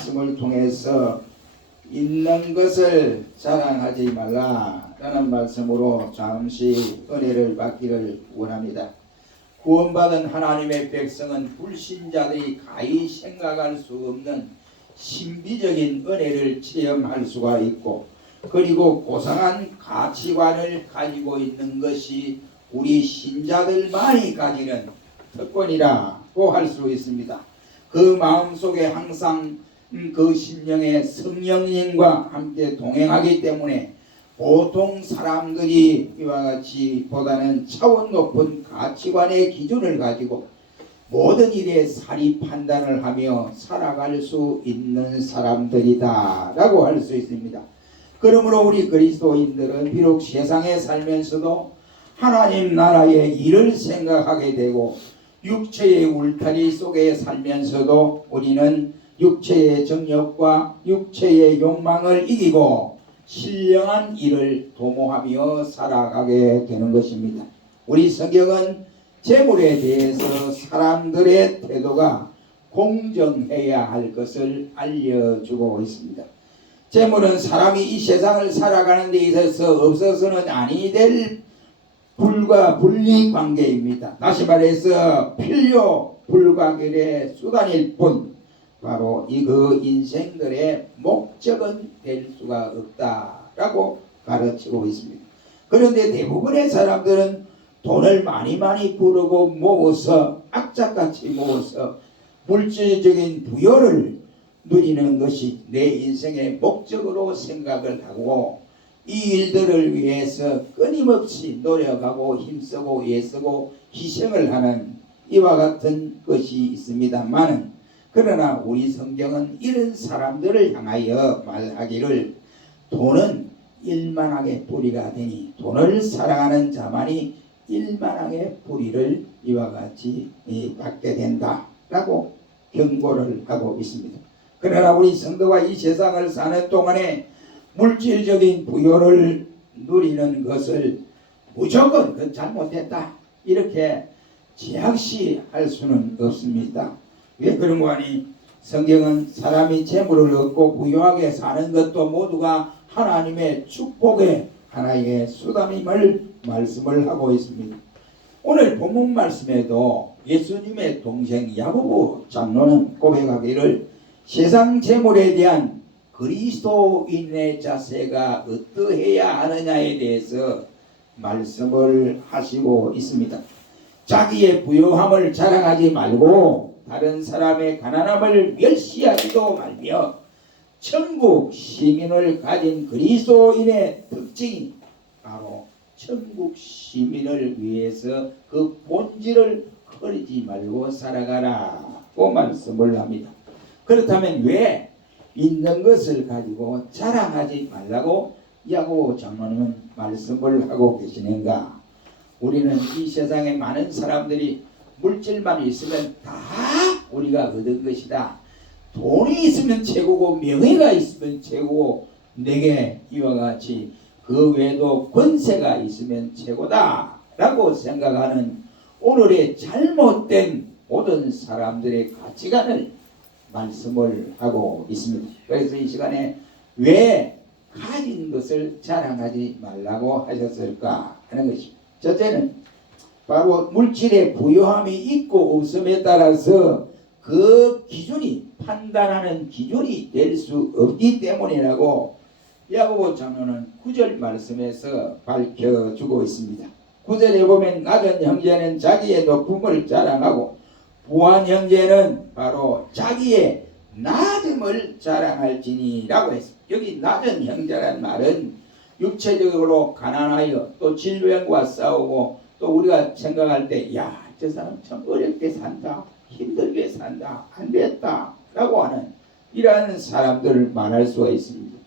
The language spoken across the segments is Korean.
말씀을 통해서 있는 것을 자랑하지 말라라는 말씀으로 잠시 은혜를 받기를 원합니다. 구원받은 하나님의 백성은 불신자들이 가히 생각할 수 없는 신비적인 은혜를 체험할 수가 있고, 그리고 고상한 가치관을 가지고 있는 것이 우리 신자들만이 가지는 특권이라고 할 수 있습니다. 그 마음속에 항상 그 심령의 성령님과 함께 동행하기 때문에 보통 사람들이 이와 같이 보다는 차원 높은 가치관의 기준을 가지고 모든 일에 사리 판단을 하며 살아갈 수 있는 사람들이다 라고 할 수 있습니다. 그러므로 우리 그리스도인들은 비록 세상에 살면서도 하나님 나라의 일을 생각하게 되고, 육체의 울타리 속에 살면서도 우리는 육체의 정욕과 육체의 욕망을 이기고 신령한 일을 도모하며 살아가게 되는 것입니다. 우리 성경은 재물에 대해서 사람들의 태도가 공정해야 할 것을 알려주고 있습니다. 재물은 사람이 이 세상을 살아가는 데 있어서 없어서는 아니 될 불과 분리 관계입니다. 다시 말해서 필요 불가결의 수단일 뿐 바로 이 그 인생들의 목적은 될 수가 없다라고 가르치고 있습니다. 그런데 대부분의 사람들은 돈을 많이 부르고 모아서 악착같이 모아서 물질적인 부여를 누리는 것이 내 인생의 목적으로 생각을 하고 이 일들을 위해서 끊임없이 노력하고 힘쓰고 애쓰고 희생을 하는 이와 같은 것이 있습니다만, 그러나 우리 성경은 이런 사람들을 향하여 말하기를 돈은 일만하게 뿌리가 되니 돈을 사랑하는 자만이 일만하게 뿌리를 이와 같이 받게 된다라고 경고를 하고 있습니다. 그러나 우리 성도가 이 세상을 사는 동안에 물질적인 부여를 누리는 것을 무조건 그 잘못됐다 이렇게 제약시할 수는 없습니다. 왜 그런 거 아니? 성경은 사람이 재물을 얻고 부유하게 사는 것도 모두가 하나님의 축복의 하나의 수단임을 말씀을 하고 있습니다. 오늘 본문 말씀에도 예수님의 동생 야고보 장로는 고백하기를 세상 재물에 대한 그리스도인의 자세가 어떠해야 하느냐에 대해서 말씀을 하시고 있습니다. 자기의 부유함을 자랑하지 말고 다른 사람의 가난함을 멸시하지도 말며 천국 시민을 가진 그리스도인의 특징이 바로 천국 시민을 위해서 그 본질을 흐리지 말고 살아가라고 말씀을 합니다. 그렇다면 왜 있는 것을 가지고 자랑하지 말라고 야고보 장로님은 말씀을 하고 계시는가? 우리는 이 세상에 많은 사람들이 물질만 있으면 다 우리가 얻은 것이다. 돈이 있으면 최고고 명예가 있으면 최고고 내게 이와 같이 그 외에도 권세가 있으면 최고다 라고 생각하는 오늘의 잘못된 모든 사람들의 가치관을 말씀을 하고 있습니다. 그래서 이 시간에 왜 가진 것을 자랑하지 말라고 하셨을까 하는 것입니다. 첫째는 바로 물질의 부유함이 있고 없음에 따라서 그 기준이 판단하는 기준이 될 수 없기 때문이라고 야고보 장로는 9절 말씀에서 밝혀주고 있습니다. 9절에 보면 낮은 형제는 자기의 높음을 자랑하고 부한 형제는 바로 자기의 낮음을 자랑할지니라고 했습니다. 여기 낮은 형제라는 말은 육체적으로 가난하여 또 질병과 싸우고 또 우리가 생각할 때 야, 저 사람 참 어렵게 산다, 힘들게 산다, 안 됐다 라고 하는 이러한 사람들을 말할 수가 있습니다.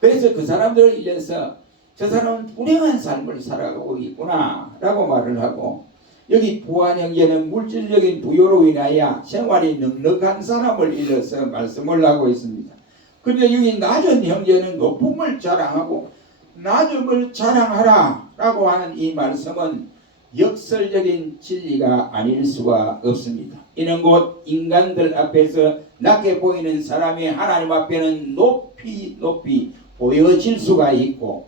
그래서 그 사람들을 위해서 저 사람은 불행한 삶을 살아가고 있구나 라고 말을 하고, 여기 부한 형제는 물질적인 부여로 인하여 생활이 넉넉한 사람을 일러서 말씀을 하고 있습니다. 그런데 여기 낮은 형제는 높음을 자랑하고 낮음을 자랑하라 라고 하는 이 말씀은 역설적인 진리가 아닐 수가 없습니다. 이는 곧 인간들 앞에서 낮게 보이는 사람이 하나님 앞에는 높이 높이 보여질 수가 있고,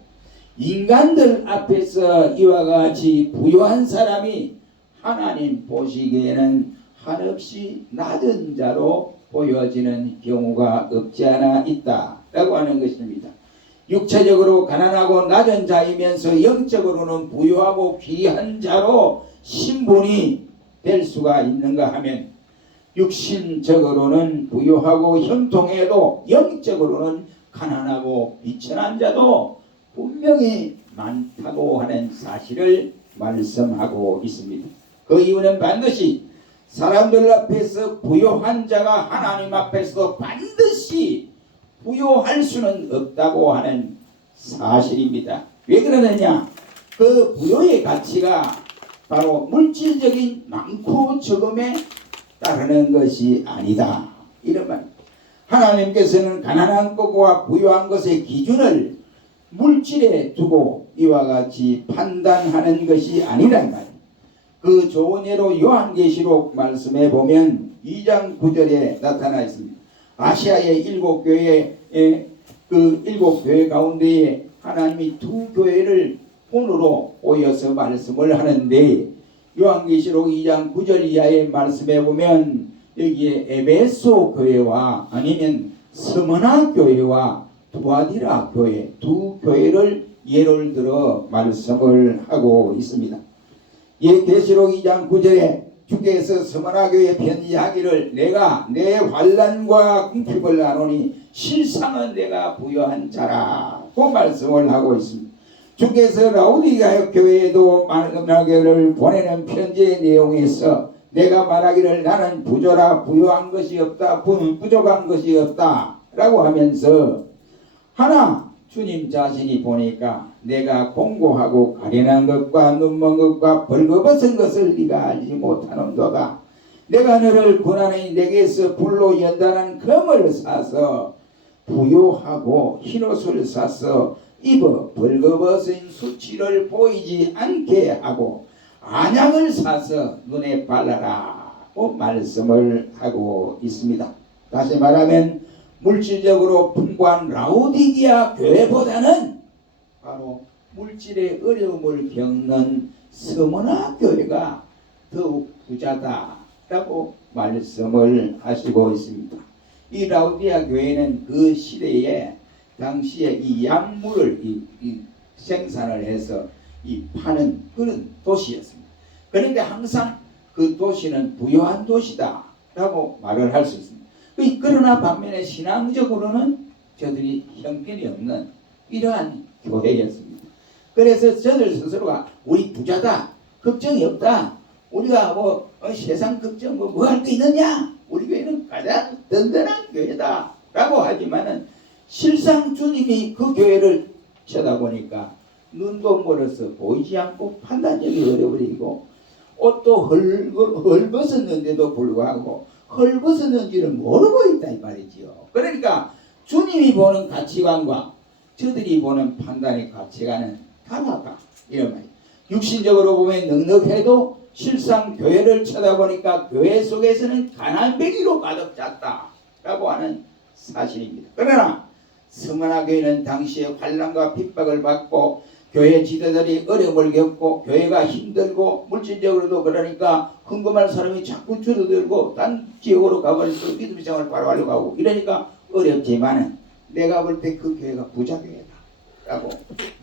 인간들 앞에서 이와 같이 부유한 사람이 하나님 보시기에는 한없이 낮은 자로 보여지는 경우가 없지 않아 있다라고 하는 것입니다. 육체적으로 가난하고 낮은 자이면서 영적으로는 부유하고 귀한 자로 신분이 될 수가 있는가 하면, 육신적으로는 부유하고 형통해도 영적으로는 가난하고 비천한 자도 분명히 많다고 하는 사실을 말씀하고 있습니다. 그 이유는 반드시 사람들 앞에서 부유한 자가 하나님 앞에서 반드시 부유할 수는 없다고 하는 사실입니다. 왜 그러느냐? 그 부유의 가치가 바로 물질적인 많고 적음에 따르는 것이 아니다, 이런 말. 하나님께서는 가난한 것과 부유한 것의 기준을 물질에 두고 이와 같이 판단하는 것이 아니란 말이에요. 그 좋은 예로 요한계시록 말씀에 보면 2장 9절에 나타나 있습니다. 아시아의 7교회에 그 7교회 가운데에 하나님이 2교회를 본으로 보여서 말씀을 하는데, 요한계시록 2장 9절 이하의 말씀에 보면 여기에 에베소 교회와 아니면 스무나 교회와 두아디라 교회, 2교회를 예를 들어 말씀을 하고 있습니다. 이 계시록 2장 9절에 주께서 스무나 교회에 편지하기를 내가 내 환난과 궁핍을 아노니 실상은 내가 부유한 자라고 말씀을 하고 있습니다. 주께서 라오디게아 교회에도 마지막을 보내는 편지의 내용에서 내가 말하기를 나는 부조라 부유한 것이 없다, 부족한 것이 없다 라고 하면서, 하나 주님 자신이 보니까 내가 공고하고 가련한 것과 눈먼 것과 벌거벗은 것을 네가 알지 못하는도다. 내가 너를 고난이 내게서 불로 연단한 금을 사서 부요하고 흰옷을 사서 입어 벌거벗은 수치를 보이지 않게 하고 안약을 사서 눈에 발라라고 말씀을 하고 있습니다. 다시 말하면 물질적으로 풍부한 라오디게아 교회보다는 바로 물질의 어려움을 겪는 스무나 교회가 더욱 부자다라고 말씀을 하시고 있습니다. 이 라오디게아 교회는 그 시대에 당시에 이 약물을 생산을 해서 파는 그런 도시였습니다. 그런데 항상 그 도시는 부유한 도시다라고 말을 할 수 있습니다. 그러나 반면에 신앙적으로는 저들이 형편이 없는 이러한 교회였습니다. 그래서 저들 스스로가 우리 부자다, 걱정이 없다, 우리가 세상 걱정 뭐 할 거 있느냐, 우리 교회는 가장 든든한 교회다 라고 하지만은 실상 주님이 그 교회를 쳐다보니까 눈도 멀어서 보이지 않고 판단력이 어려버리고, 옷도 헐벗었는데도 불구하고 헐벗었는지를 모르고 있다 이 말이지요. 그러니까 주님이 보는 가치관과 저들이 보는 판단의 가치관은 다르다 이런 말이에요. 육신적으로 보면 넉넉해도 실상 교회를 쳐다보니까 교회 속에서는 가난뱅이로 가득 찼다라고 하는 사실입니다. 그러나 스무나 교회는 당시에 환난과 핍박을 받고 교회 지도자들이 어려움을 겪고 교회가 힘들고 물질적으로도 그러니까 헌금할 사람이 자꾸 줄어들고 딴 지역으로 가버려서 믿음 생활을 바로 하려고 하고 이러니까 어렵지만은 내가 볼 때 그 교회가 부자 교회다 라고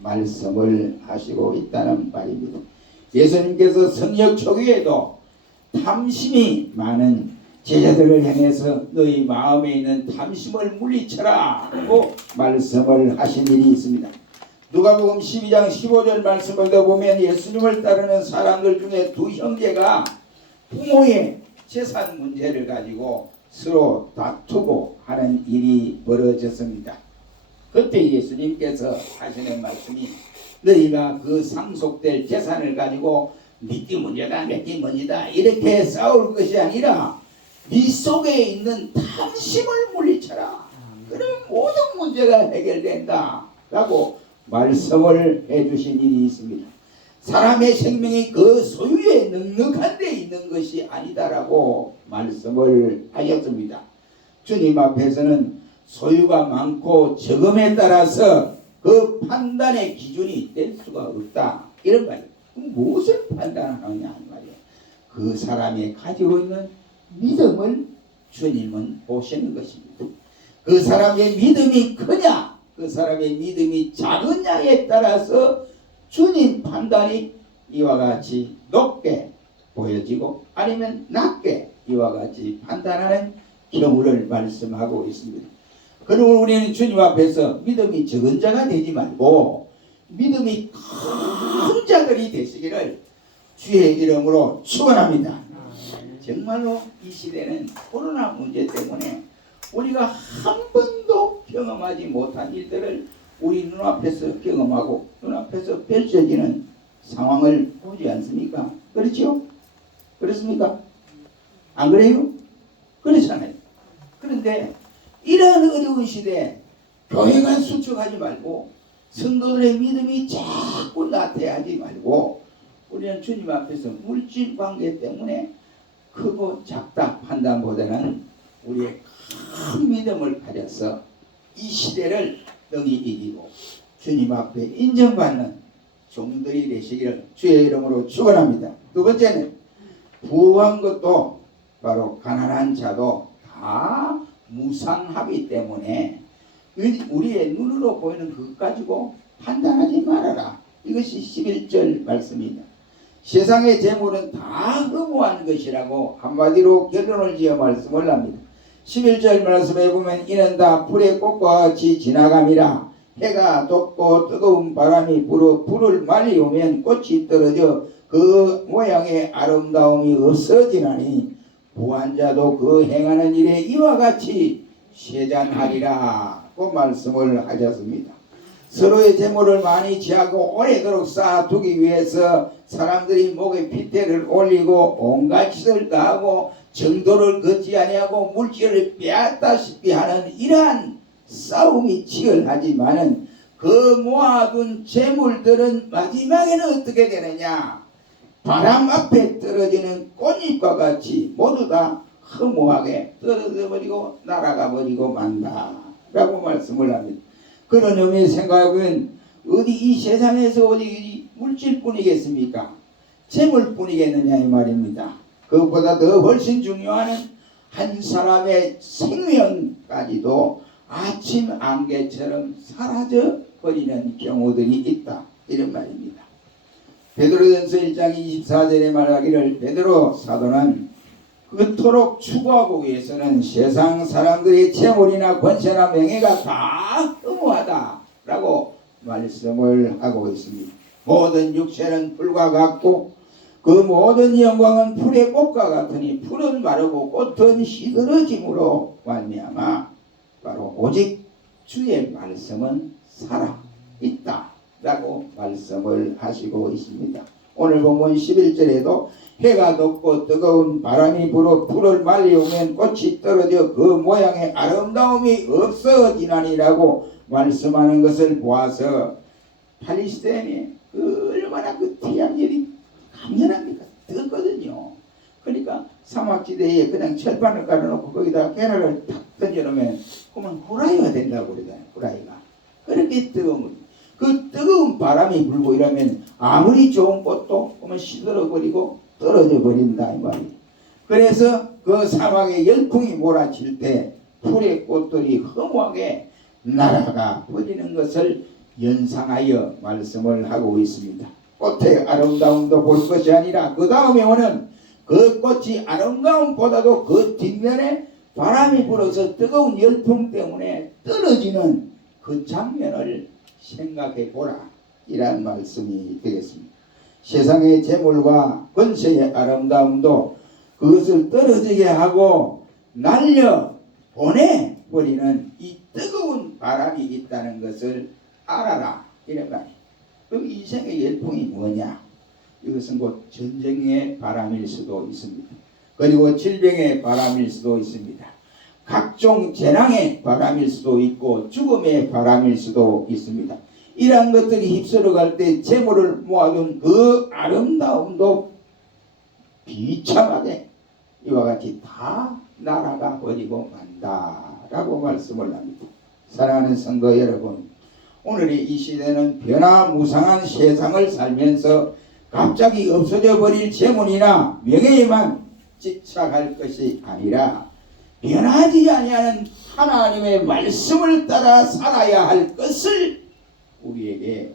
말씀을 하시고 있다는 말입니다. 예수님께서 성령 초기에도 탐심이 많은 제자들을 향해서 너희 마음에 있는 탐심을 물리쳐라 라고 말씀을 하신 일이 있습니다. 누가복음 12장 15절 말씀을 더 보면 예수님을 따르는 사람들 중에 두 형제가 부모의 재산 문제를 가지고 서로 다투고 하는 일이 벌어졌습니다. 그때 예수님께서 하시는 말씀이 너희가 그 상속될 재산을 가지고 니끼 문제다 내끼 문제다 이렇게 싸울 것이 아니라 네 속에 있는 탐심을 물리쳐라. 그러면 모든 문제가 해결된다 라고 말씀을 해주신 일이 있습니다. 사람의 생명이 그 소유에 넉넉한 데 있는 것이 아니다라고 말씀을 하셨습니다. 주님 앞에서는 소유가 많고 적음에 따라서 그 판단의 기준이 될 수가 없다. 이런 말이에요. 무엇을 판단하느냐 말이에요. 그 사람이 가지고 있는 믿음을 주님은 보시는 것입니다. 그 사람의 믿음이 크냐, 그 사람의 믿음이 작으냐에 따라서 주님 판단이 이와 같이 높게 보여지고 아니면 낮게 이와 같이 판단하는 경우를 말씀하고 있습니다. 그러므로 우리는 주님 앞에서 믿음이 적은 자가 되지 말고 믿음이 큰 자들이 되시기를 주의 이름으로 축원합니다. 정말로 이 시대는 코로나 문제 때문에 우리가 한 번도 경험하지 못한 일들을 우리 눈앞에서 경험하고 눈앞에서 펼쳐지는 상황을 보지 않습니까? 그렇죠? 그렇습니까? 안 그래요? 그렇잖아요. 그런데 이러한 어려운 시대에 교회가 수축하지 말고 성도들의 믿음이 자꾸 나태하지 말고 우리는 주님 앞에서 물질 관계 때문에 크고 작다 판단보다는 우리의 큰 믿음을 가져서 이 시대를 능히 이기고 주님 앞에 인정받는 종들이 되시기를 주의 이름으로 축원합니다. 두 번째는 부한 것도 바로 가난한 자도 다 무상하기 때문에 우리의 눈으로 보이는 그것 가지고 판단하지 말아라. 이것이 11절 말씀입니다. 세상의 재물은 다 허무한 것이라고 한마디로 결론을 지어 말씀을 합니다. 11절 말씀에 보면 이는 다 불의 꽃과 같이 지나감이라. 해가 돋고 뜨거운 바람이 불어 불을 말리오면 꽃이 떨어져 그 모양의 아름다움이 없어지나니 부한 자도 그 행하는 일에 이와 같이 쇠잔하리라고 말씀을 하셨습니다. 서로의 재물을 많이 취하고 오래도록 쌓아두기 위해서 사람들이 목에 핏대를 올리고 온갖 짓을 다하고 정도를 걷지 아니하고 물질을 빼앗다시피 하는 이러한 싸움이 치열하지만은 그 모아둔 재물들은 마지막에는 어떻게 되느냐? 바람 앞에 떨어지는 꽃잎과 같이 모두 다 허무하게 떨어져 버리고 날아가 버리고 만다 라고 말씀을 합니다. 그런 의미에 생각해보면 어디 이 세상에서 어디 물질뿐이겠습니까? 재물뿐이겠느냐 이 말입니다. 그것보다 더 훨씬 중요한 한 사람의 생명까지도 아침 안개처럼 사라져 버리는 경우들이 있다 이런 말입니다. 베드로전서 1장 24절에 말하기를 베드로 사도는 그토록 추구하고 위해서는 세상 사람들의 재물이나 권세나 명예가 다 허무하다라고 말씀을 하고 있습니다. 모든 육체는 풀과 같고 그 모든 영광은 풀의 꽃과 같으니 풀은 마르고 꽃은 시들어짐으로 말미암아 바로 오직 주의 말씀은 살아있다 라고 말씀을 하시고 있습니다. 오늘 본문 11절에도 해가 돋고 뜨거운 바람이 불어 풀을 말리오면 꽃이 떨어져 그 모양의 아름다움이 없어지나니라고 말씀하는 것을 보아서 팔레스타인에 얼마나 그 태양열이 강렬합니까? 뜨겁거든요. 그러니까 사막지대에 그냥 철판을 깔아놓고 거기다 계란을 탁 던져놓으면 그러면 후라이가 된다고 그러잖아요. 후라이가. 그렇게 뜨거운 그 뜨거운 바람이 불고 이러면 아무리 좋은 꽃도 그러면 시들어버리고 떨어져 버린다 이 말이에요. 그래서 그 사막에 열풍이 몰아칠 때 풀의 꽃들이 허무하게 날아가 버리는 것을 연상하여 말씀을 하고 있습니다. 꽃의 아름다움도 볼 것이 아니라 그 다음에 오는 그 꽃이 아름다움보다도 그 뒷면에 바람이 불어서 뜨거운 열풍 때문에 떨어지는 그 장면을 생각해 보라 이란 말씀이 되겠습니다. 세상의 재물과 권세의 아름다움도 그것을 떨어지게 하고 날려 보내버리는 이 뜨거운 바람이 있다는 것을 알아라 이런 말이에요. 그 인생의 열풍이 뭐냐? 이것은 곧 전쟁의 바람일 수도 있습니다. 그리고 질병의 바람일 수도 있습니다. 각종 재난의 바람일 수도 있고 죽음의 바람일 수도 있습니다. 이러한 것들이 휩쓸어 갈 때 재물을 모아둔 그 아름다움도 비참하게 이와 같이 다 날아가 버리고 만다라고 말씀을 합니다. 사랑하는 성도 여러분, 오늘의 이 시대는 변화무쌍한 세상을 살면서 갑자기 없어져 버릴 재물이나 명예에만 집착할 것이 아니라 변하지 아니하는 하나님의 말씀을 따라 살아야 할 것을 우리에게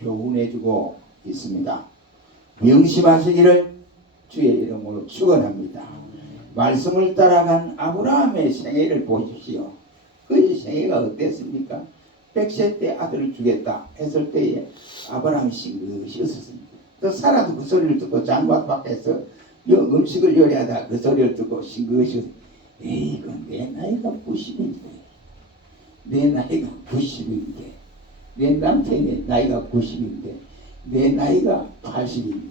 교훈해주고 있습니다. 명심하시기를 주의 이름으로 축원합니다. 말씀을 따라간 아브라함의 생애를 보십시오. 그의 생애가 어땠습니까? 100세 때 아들을 주겠다 했을 때에 아브라함이 싱긋이 웃었습니다. 또 사라도 그 소리를 듣고 장막 밖에서 음식을 요리하다 그 소리를 듣고 싱긋이 웃었습니다. 이건 내 나이가 90인데 내 나이가 90인데 내 남편의 나이가 90인데 내 나이가 80인데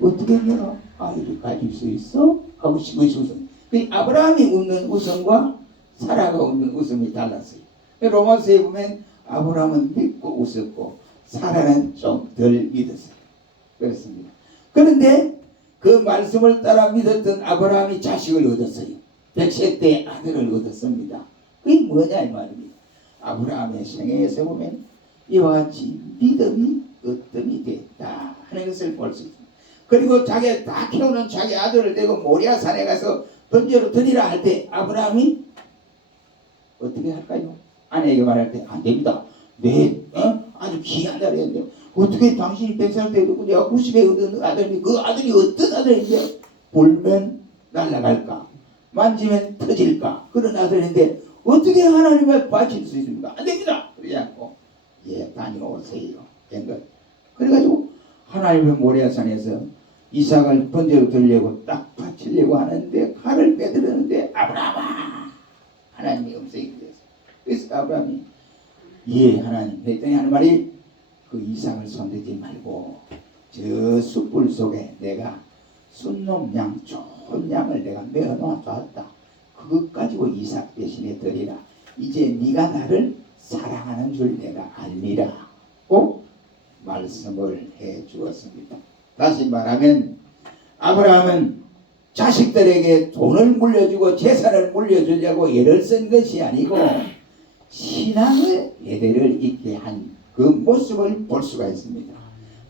어떻게 내가 아이를 가질 수 있어? 하고 싱긋이 웃었습니다. 아브라함이 웃는 웃음과 사라가 웃는 웃음이 달랐어요. 로마서에 보면 아브라함은 믿고 웃었고 사라는 좀 덜 믿었어요. 그렇습니다. 그런데 그 말씀을 따라 믿었던 아브라함이 자식을 얻었어요. 100세 때 아들을 얻었습니다. 그게 뭐냐 이 말입니다. 아브라함의 생애에서 보면 이와 같이 믿음이 어뜸이 됐다 하는 것을 볼 수 있습니다. 그리고 자기 다 키우는 자기 아들을 대고 모리아 산에 가서 번제로 드리라 할 때 아브라함이 어떻게 할까요? 아내에게 말할 때 안 됩니다. 아주 귀한 아들인데 어떻게 당신이 100살 때 듣고 내가 90에 얻은 아들이 그 아들이 어떤 아들인데 볼면 날아갈까? 만지면 터질까? 그런 아들인데 어떻게 하나님을 바칠 수 있습니까? 안 됩니다. 그러지 않고 다녀오세요. 그래가지고 하나님의 모리아산에서 이삭을 번제로 드리려고 딱 바치려고 하는데 칼을 빼들었는데 아브라함아 하나님의 음성이 그랬어요. 그래서 아브라함이 하나님 했더니 하는 말이 그 이삭을 손대지 말고 저 숯불 속에 내가 순놈 양 좋은 양을 내가 메어 놓았다. 그것 가지고 이삭 대신에 드리라. 이제 네가 나를 사랑하는 줄 내가 알미라고 말씀을 해 주었습니다. 다시 말하면 아브라함은 자식들에게 돈을 물려주고 재산을 물려주려고 애를 쓴 것이 아니고 신앙의 예대를 있게 한 그 모습을 볼 수가 있습니다.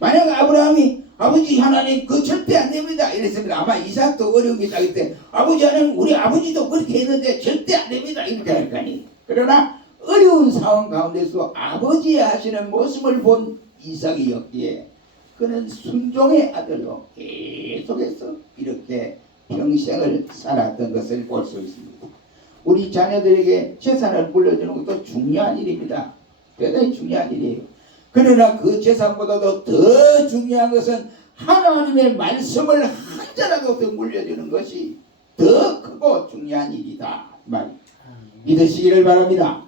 만약 아브라함이 아버지 하나님 그 절대 안 됩니다 이랬습니다. 아마 이삭도 어려움이 있다기 때문에 아버지 하나님 우리 아버지도 그렇게 했는데 절대 안 됩니다 이렇게 할 거 아니에요. 그러나 어려운 상황 가운데서 아버지 하시는 모습을 본 이삭이었기에 그는 순종의 아들로 계속해서 이렇게 평생을 살았던 것을 볼 수 있습니다. 우리 자녀들에게 재산을 물려주는 것도 중요한 일입니다. 대단히 중요한 일이에요. 그러나 그 재산보다도 더 중요한 것은 하나님의 말씀을 한 자라도 더 물려주는 것이 더 크고 중요한 일이다. 믿으시기를 바랍니다.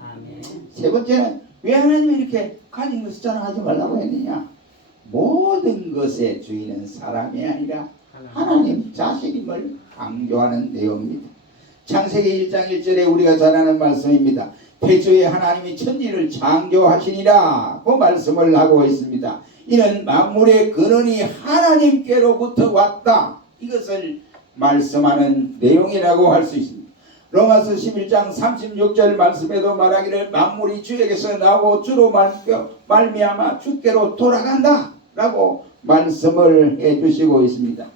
세 번째는 왜 하나님이 이렇게 가진 것을 자랑하지 말라고 했느냐? 모든 것의 주인은 사람이 아니라 하나님 자신임을 강조하는 내용입니다. 창세기 1장 1절에 우리가 잘 아는 말씀입니다. 태초에 하나님이 천지를 창조하시니라 그 말씀을 하고 있습니다. 이는 만물의 근원이 하나님께로부터 왔다. 이것을 말씀하는 내용이라고 할 수 있습니다. 로마서 11장 36절 말씀에도 말하기를 만물이 주에게서 나오고 주로 말미암아 주께로 돌아간다 라고 말씀을 해주시고 있습니다.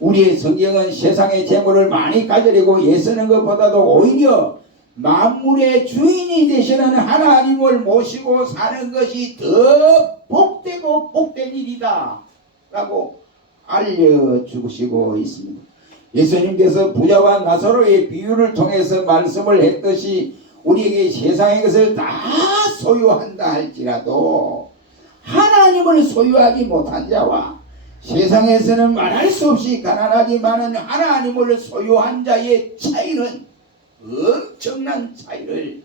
우리의 성경은 세상의 재물을 많이 가지려고 애쓰는 것보다도 오히려 만물의 주인이 되시는 하나님을 모시고 사는 것이 더 복되고 복된 일이다 라고 알려주시고 있습니다. 예수님께서 부자와 나사로의 비유를 통해서 말씀을 했듯이 우리에게 세상의 것을 다 소유한다 할지라도 하나님을 소유하지 못한 자와 세상에서는 말할 수 없이 가난하지만은 하나님을 소유한 자의 차이는 엄청난 차이를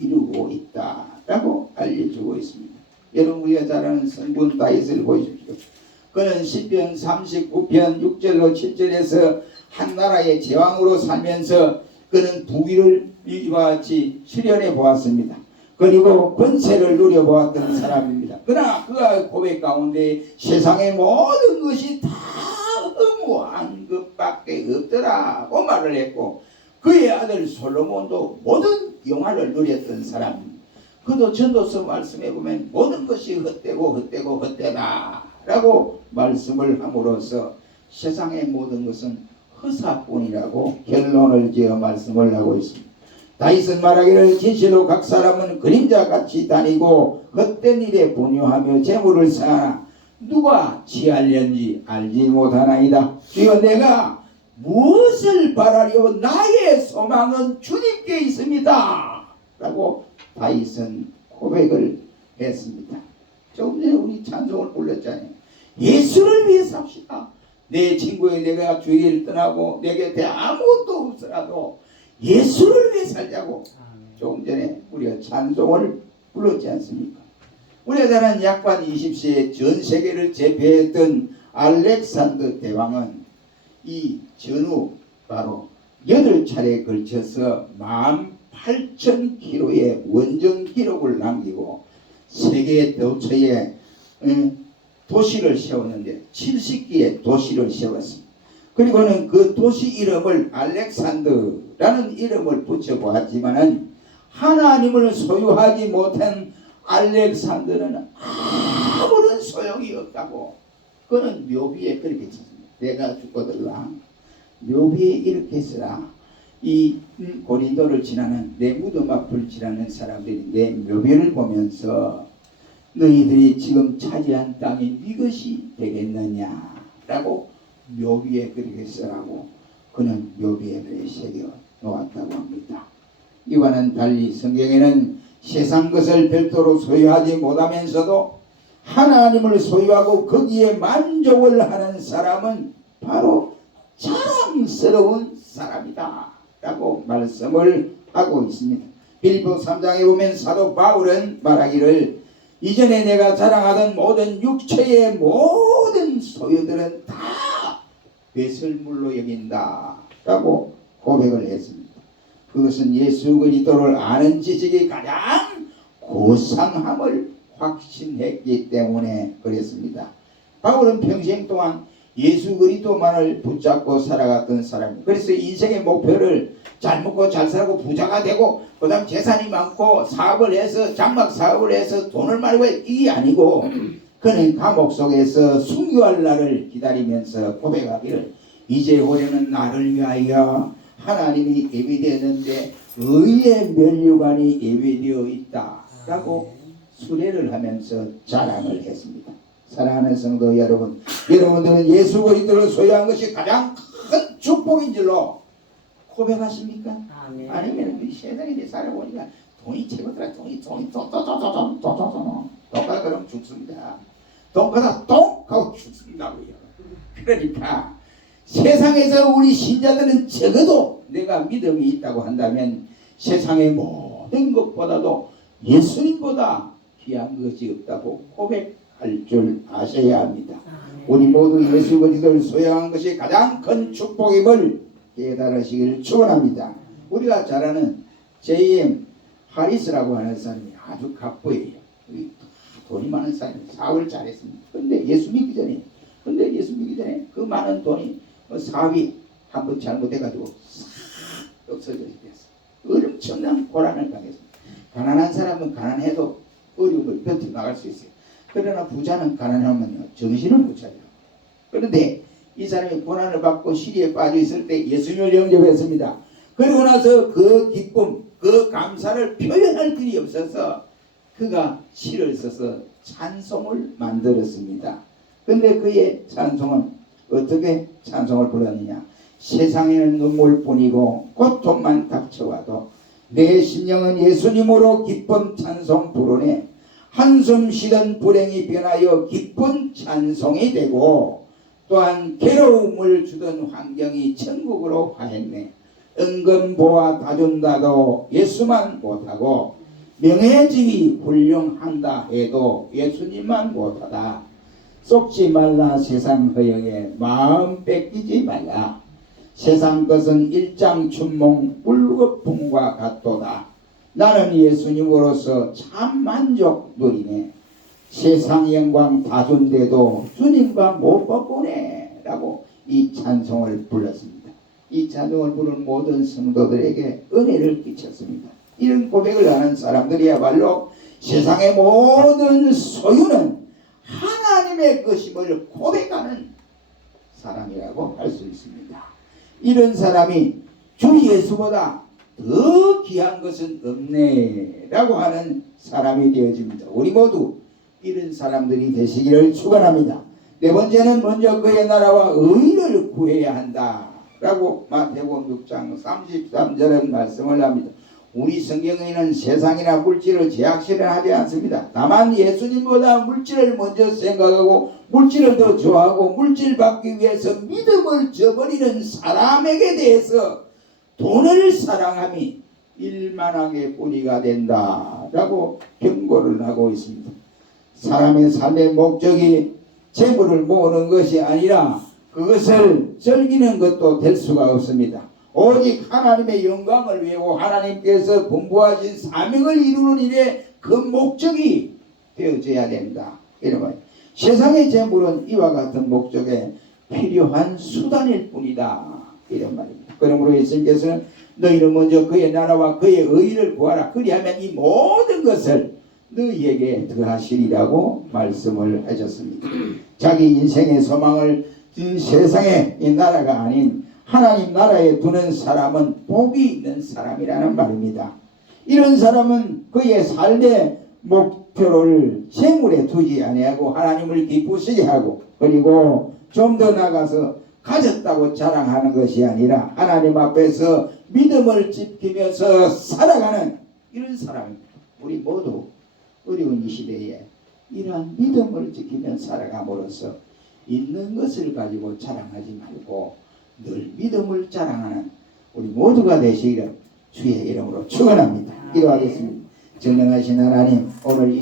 이루고 있다라고 알려주고 있습니다. 여러분 우리가 잘 아는 성분 다윗을 보십시오. 그는 시편 39편 6절로 7절에서 한 나라의 제왕으로 살면서 그는 부귀를 이와 같이 실현해 보았습니다. 그리고 권세를 누려보았던 사람입니다. 그러나 그가 고백 가운데 세상의 모든 것이 다 허무한 것밖에 없더라고 말을 했고 그의 아들 솔로몬도 모든 영화를 누렸던 사람. 그도 전도서 말씀해 보면 모든 것이 헛되고 헛되고 헛되다 라고 말씀을 함으로써 세상의 모든 것은 허사뿐이라고 결론을 지어 말씀을 하고 있습니다. 다윗은 말하기를 진실로 각 사람은 그림자같이 다니고 헛된 일에 분유하며 재물을 쌓아 누가 취하려는지 알지 못하나이다. 주여 내가 무엇을 바라려 나의 소망은 주님께 있습니다 라고 다윗은 고백을 했습니다. 조금 전에 우리 찬송을 불렀잖아요. 예수를 위해 삽시다. 내 친구에 내가 주위를 떠나고 내 곁에 아무것도 없더라도 예수를 위해 살자고 조금 전에 우리가 찬송을 불렀지 않습니까? 우리나라는 약반 20세에 전 세계를 제패했던 알렉산더 대왕은 이 전후 바로 8차례에 걸쳐서 18,000km의 원정 기록을 남기고 세계 도처에 도시를 세웠는데 70개의 도시를 세웠습니다. 그리고는 그 도시 이름을 알렉산더라는 이름을 붙여보았지만은 하나님을 소유하지 못한 알렉산더는 아무런 소용이 없다고 그는 묘비에 그렇게 쳤습니다. 내가 죽거들라 묘비에 이렇게 쓰라. 이 고린도를 지나는 내 무덤 앞을 지나는 사람들이 내 묘비를 보면서 너희들이 지금 차지한 땅이 이것이 되겠느냐 라고 묘비에 그렇게 쓰라고 그는 묘비에 그렇게 새겨 놓았다고 합니다. 이와는 달리 성경에는 세상 것을 별도로 소유하지 못하면서도 하나님을 소유하고 거기에 만족을 하는 사람은 바로 자랑스러운 사람이다 라고 말씀을 하고 있습니다. 빌립보 3장에 보면 사도 바울은 말하기를 이전에 내가 자랑하던 모든 육체의 모든 소유들은 다 배설물로 여긴다 라고 고백을 했습니다. 그것은 예수 그리스도를 아는 지식이 가장 고상함을 확신했기 때문에 그랬습니다. 바울은 평생 동안 예수 그리스도만을 붙잡고 살아갔던 사람입니다. 그래서 인생의 목표를 잘 먹고 잘 살고 부자가 되고 그 다음 재산이 많고 사업을 해서 장막 사업을 해서 돈을 말고 이게 아니고 그는 감옥 속에서 순교할 날을 기다리면서 고백하기를 이제 올해는 나를 위하여 하나님이 예비되었는데 의의 면류관이 예비되어 있다 라고 수레를 하면서 자랑을 했습니다. 사랑하는 성도 여러분, 여러분들은 예수 그리스도를 소유한 것이 가장 큰 축복인 줄로 고백하십니까? 아니면 우리 세상에 살아보니까 돈이 최고더라. 돈이 돈가다 그럼 죽습니다. 돈가다 똥 하고 죽습니다고요. 그러니까 세상에서 우리 신자들은 적어도 내가 믿음이 있다고 한다면 세상의 모든 것보다도 예수님보다 귀한 것이 없다고 고백할 줄 아셔야 합니다. 우리 모두 예수 그리스도를 소유한 것이 가장 큰 축복임을 깨달으시길 축원합니다. 우리가 잘 아는 J.M. 하리스라고 하는 사람이 아주 갑부예요. 돈이 많은 사람이 사업을 잘했습니다. 근데 예수 믿기 전에 그 많은 돈이 사업이 한번 잘못해가지고 싹 없어져 있었어요. 엄청난 고난을 당했습니다. 가난한 사람은 가난해도 어려움을 버텨나갈 수 있어요. 그러나 부자는 가난하면 정신을 못 차려요. 그런데 이 사람이 고난을 받고 시리에 빠져 있을 때 예수님을 영접했습니다. 그리고 나서 그 기쁨, 그 감사를 표현할 길이 없어서 그가 시를 써서 찬송을 만들었습니다. 근데 그의 찬송은 어떻게 찬송을 불렀느냐? 세상에는 눈물뿐이고 고통만 닥쳐와도 내 심령은 예수님으로 기쁨 찬송 부르네. 한숨 쉬던 불행이 변하여 기쁜 찬송이 되고 또한 괴로움을 주던 환경이 천국으로 화했네. 은근보아 다 준다도 예수만 못하고 명예지위 훌륭한다 해도 예수님만 못하다. 속지 말라 세상 허영에 마음 뺏기지 말라. 세상 것은 일장춘몽 물거품과 같도다. 나는 예수님으로서 참 만족 누리네. 세상 영광 다 준대도 주님과 못 바꾸네 라고 이 찬송을 불렀습니다. 이 찬송을 부르는 모든 성도들에게 은혜를 끼쳤습니다. 이런 고백을 하는 사람들이야말로 세상의 모든 소유는 하나님의 것임을 고백하는 사람이라고 할 수 있습니다. 이런 사람이 주 예수보다 더 귀한 것은 없네 라고 하는 사람이 되어집니다. 우리 모두 이런 사람들이 되시기를 축원합니다. 네 번째는 먼저 그의 나라와 의를 구해야 한다 라고 마태복음 6장 33절은 말씀을 합니다. 우리 성경에는 세상이나 물질을 제약실현하지 않습니다. 다만 예수님보다 물질을 먼저 생각하고 물질을 더 좋아하고 물질 받기 위해서 믿음을 저버리는 사람에게 대해서 돈을 사랑함이 일만하게 뿌리가 된다라고 경고를 하고 있습니다. 사람의 삶의 목적이 재물을 모으는 것이 아니라 그것을 즐기는 것도 될 수가 없습니다. 오직 하나님의 영광을 위하고 하나님께서 분부하신 사명을 이루는 일에 그 목적이 되어져야 된다. 이런 말이에요. 세상의 재물은 이와 같은 목적에 필요한 수단일 뿐이다. 이런 말입니다. 그러므로 예수님께서는 너희는 먼저 그의 나라와 그의 의를 구하라. 그리하면 이 모든 것을 너희에게 더하시리라고 말씀을 하셨습니다. 자기 인생의 소망을 세상의 이 나라가 아닌 하나님 나라에 두는 사람은 복이 있는 사람이라는 말입니다. 이런 사람은 그의 삶의 목표를 재물에 두지 아니하고 하나님을 기쁘시게 하고 그리고 좀 더 나가서 가졌다고 자랑하는 것이 아니라 하나님 앞에서 믿음을 지키면서 살아가는 이런 사람입니다. 우리 모두 어려운 이 시대에 이러한 믿음을 지키며 살아감으로써 있는 것을 가지고 자랑하지 말고 늘 믿음을 자랑하는 우리 모두가 되시기를 주의 이름으로 축원합니다. 기도하겠습니다. 전능하신 하나님, 오늘 이